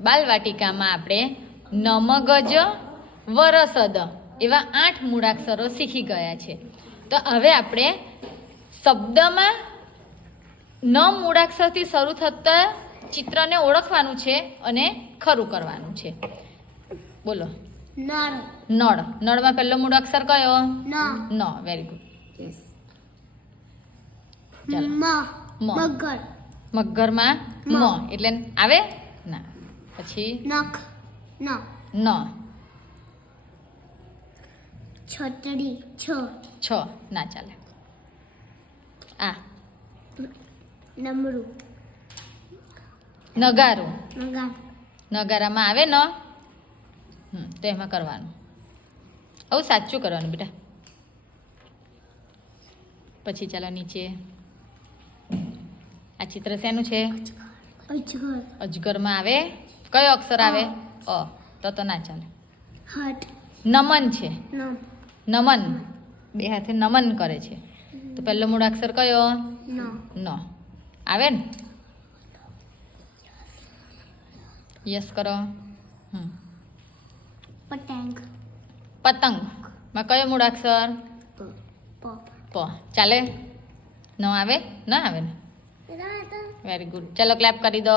બાલવાટિકામાં આપણે નમગજ વરસદ એવા 8 મૂળાક્ષરો શીખી ગયા છે. તો હવે આપણે શબ્દમાં ન મૂળાક્ષરથી શરૂ થતા ચિત્રને ઓળખવાનું છે અને ખરું કરવાનું છે. બોલો. નળ. નળ. નળમાં પહેલો મૂળાક્ષર કયો? ન. ન. Very good. ચાલો. મ. મગર. મગરમાં મ એટલે આવે ના. પછી નખ. ન. ન. છતડી. છ. છ ના ચાલે. આ નમરું. નગારું. નગાર. નગારામાં આવે ન તો એમાં કરવાનું. આવું સાચું કરવાનું બેટા. પછી ચાલો નીચે. આ ચિત્ર શેનું છે? અજગર. અજગરમાં આવે કયો અક્ષર આવે? અ. તો ના ચાલે. હટ. નમન છે. નમ. નમન. બે હાથે નમન કરે છે. તો પહેલો મૂળાક્ષર કયો? ન. ન. આવે ને? યસ કરો. પતંગ. પતંગ માં કયો મૂળાક્ષર? પ. પ. ચાલે? ન આવે? ના આવે ને? Very good. ચાલો ક્લેપ કરી દો.